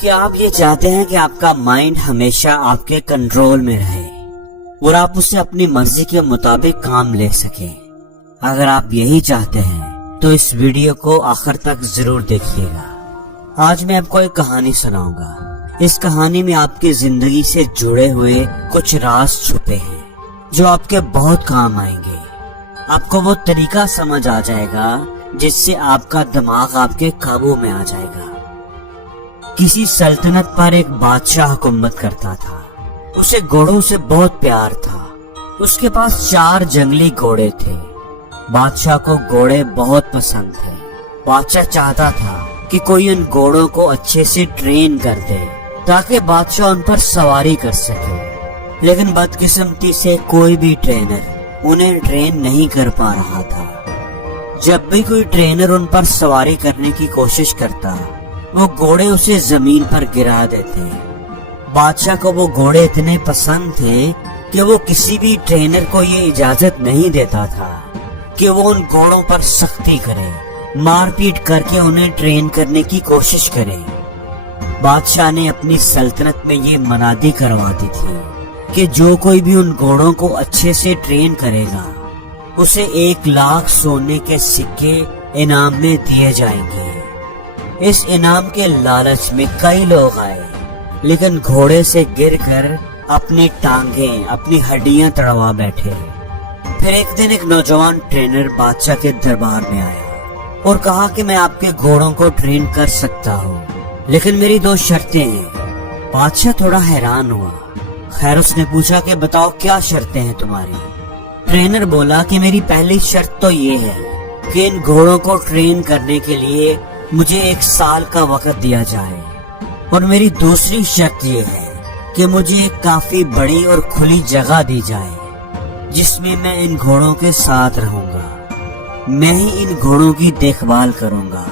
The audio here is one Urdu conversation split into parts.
کہ آپ یہ چاہتے ہیں کہ آپ کا مائنڈ ہمیشہ آپ کے کنٹرول میں رہے اور آپ اسے اپنی مرضی کے مطابق کام لے سکیں؟ اگر آپ یہی چاہتے ہیں تو اس ویڈیو کو آخر تک ضرور دیکھیے گا۔ آج میں آپ کو ایک کہانی سناؤں گا۔ اس کہانی میں آپ کی زندگی سے جڑے ہوئے کچھ راز چھپے ہیں جو آپ کے بہت کام آئیں گے۔ آپ کو وہ طریقہ سمجھ آ جائے گا جس سے آپ کا دماغ آپ کے قابو میں آ جائے گا۔ کسی سلطنت پر ایک بادشاہ حکومت کرتا تھا۔ اسے گھوڑوں سے بہت پیار تھا۔ اس کے پاس 4 جنگلی گھوڑے تھے۔ بادشاہ کو گھوڑے بہت پسند تھے۔ بادشاہ چاہتا تھا کہ کوئی ان گھوڑوں کو اچھے سے ٹرین کر دے تاکہ بادشاہ ان پر سواری کر سکے، لیکن بدقسمتی سے کوئی بھی ٹرینر انہیں ٹرین نہیں کر پا رہا تھا۔ جب بھی کوئی ٹرینر ان پر سواری کرنے کی کوشش کرتا، وہ گھوڑے اسے زمین پر گرا دیتے۔ بادشاہ کو وہ گھوڑے اتنے پسند تھے کہ وہ کسی بھی ٹرینر کو یہ اجازت نہیں دیتا تھا کہ وہ ان گھوڑوں پر سختی کرے، مار پیٹ کر کے انہیں ٹرین کرنے کی کوشش کرے۔ بادشاہ نے اپنی سلطنت میں یہ منادی کروا دی تھی کہ جو کوئی بھی ان گھوڑوں کو اچھے سے ٹرین کرے گا اسے 1 لاکھ سونے کے سکے انعام میں دیے جائیں گے۔ اس انعام کے لالچ میں کئی لوگ آئے، لیکن گھوڑے سے گر کر اپنی ٹانگیں، اپنی ہڈیاں تڑوا بیٹھے۔ پھر ایک دن ایک نوجوان ٹرینر بادشاہ کے دربار میں آیا اور کہا کہ میں آپ کے گھوڑوں کو ٹرین کر سکتا ہوں، لیکن میری 2 شرطیں ہیں۔ بادشاہ تھوڑا حیران ہوا۔ خیر، اس نے پوچھا کہ بتاؤ کیا شرطیں ہیں تمہاری؟ ٹرینر بولا کہ میری پہلی شرط تو یہ ہے کہ ان گھوڑوں کو ٹرین کرنے کے لیے مجھے 1 سال کا وقت دیا جائے، اور میری دوسری شرط یہ ہے کہ مجھے ایک کافی بڑی اور کھلی جگہ دی جائے جس میں میں ان گھوڑوں کے ساتھ رہوں گا۔ میں ہی ان گھوڑوں کی دیکھ بھال کروں گا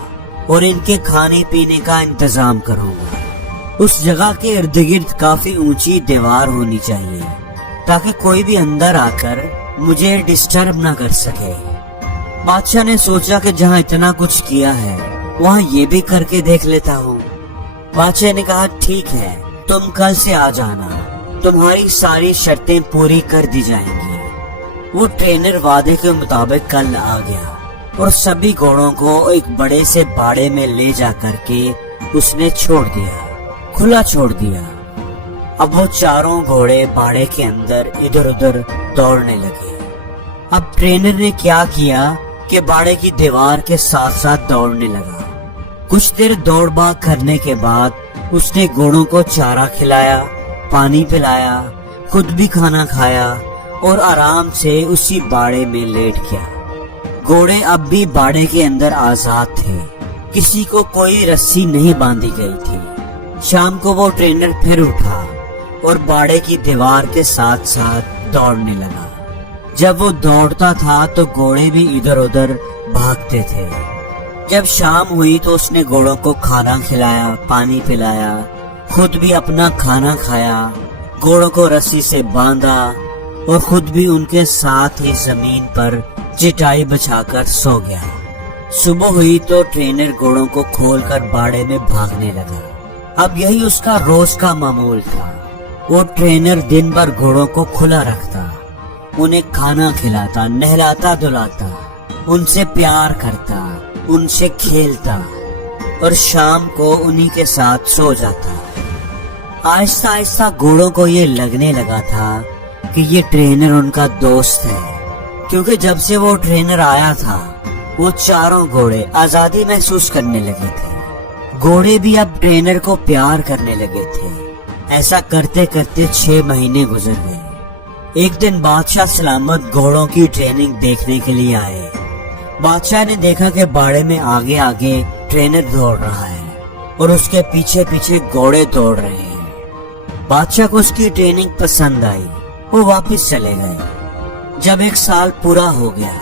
اور ان کے کھانے پینے کا انتظام کروں گا۔ اس جگہ کے ارد گرد کافی اونچی دیوار ہونی چاہیے تاکہ کوئی بھی اندر آ کر مجھے ڈسٹرب نہ کر سکے۔ بادشاہ نے سوچا کہ جہاں اتنا کچھ کیا ہے وہاں یہ بھی کر کے دیکھ لیتا ہوں۔ بادشاہ نے کہا ٹھیک ہے، تم کل سے آ جانا، تمہاری ساری شرطیں پوری کر دی جائیں گی۔ وہ ٹرینر وعدے کے مطابق کل آ گیا اور سبھی گھوڑوں کو ایک بڑے سے باڑے میں لے جا کر کے اس نے چھوڑ دیا، کھلا چھوڑ دیا۔ اب وہ 4 گھوڑے باڑے کے اندر ادھر ادھر دوڑنے لگے۔ اب ٹرینر نے کیا کیا کہ باڑے کی دیوار کے ساتھ ساتھ دوڑنے لگا۔ کچھ دیر دوڑ بھاگ کرنے کے بعد اس نے گھوڑوں کو چارہ کھلایا، پانی پلایا، خود بھی کھانا کھایا اور آرام سے اسی باڑے میں لیٹ گیا۔ گھوڑے اب بھی باڑے کے اندر آزاد تھے، کسی کو کوئی رسی نہیں باندھی گئی تھی۔ شام کو وہ ٹرینر پھر اٹھا اور باڑے کی دیوار کے ساتھ ساتھ دوڑنے لگا۔ جب وہ دوڑتا تھا تو گھوڑے بھی ادھر ادھر بھاگتے تھے۔ جب شام ہوئی تو اس نے گھوڑوں کو کھانا کھلایا، پانی پلایا، خود بھی اپنا کھانا کھایا، گھوڑوں کو رسی سے باندھا اور خود بھی ان کے ساتھ ہی زمین پر چٹائی بچھا کر سو گیا۔ صبح ہوئی تو ٹرینر گھوڑوں کو کھول کر باڑے میں بھاگنے لگا۔ اب یہی اس کا روز کا معمول تھا۔ وہ ٹرینر دن بھر گھوڑوں کو کھلا رکھتا، انہیں کھانا کھلاتا، نہلاتا دھلاتا، ان سے پیار کرتا، ان سے کھیلتا اور شام کو انہی کے ساتھ سو جاتا۔ آہستہ آہستہ گھوڑوں کو یہ لگنے لگا تھا کہ یہ ٹرینر ان کا دوست ہے، کیونکہ جب سے وہ ٹرینر آیا تھا وہ 4 گھوڑے آزادی محسوس کرنے لگے تھے۔ گھوڑے بھی اب ٹرینر کو پیار کرنے لگے تھے۔ ایسا کرتے کرتے 6 مہینے گزر گئے۔ ایک دن بادشاہ سلامت گھوڑوں کی ٹریننگ دیکھنے کے لیے آئے۔ بادشاہ نے دیکھا کہ باڑے میں آگے آگے ٹرینر دوڑ رہا ہے اور اس کے پیچھے پیچھے گھوڑے دوڑ رہے ہیں۔ بادشاہ کو اس کی ٹریننگ پسند آئی، وہ واپس چلے گئے۔ جب 1 سال پورا ہو گیا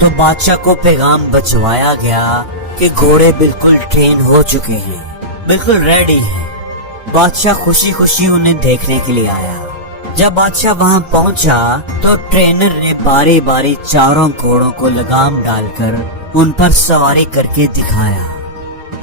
تو بادشاہ کو پیغام بھجوایا گیا کہ گھوڑے بالکل ٹرین ہو چکے ہیں، بالکل ریڈی ہیں۔ بادشاہ خوشی خوشی انہیں دیکھنے کے لیے آیا۔ جب بادشاہ وہاں پہنچا تو ٹرینر نے باری باری 4 گھوڑوں کو لگام ڈال کر ان پر سواری کر کے دکھایا۔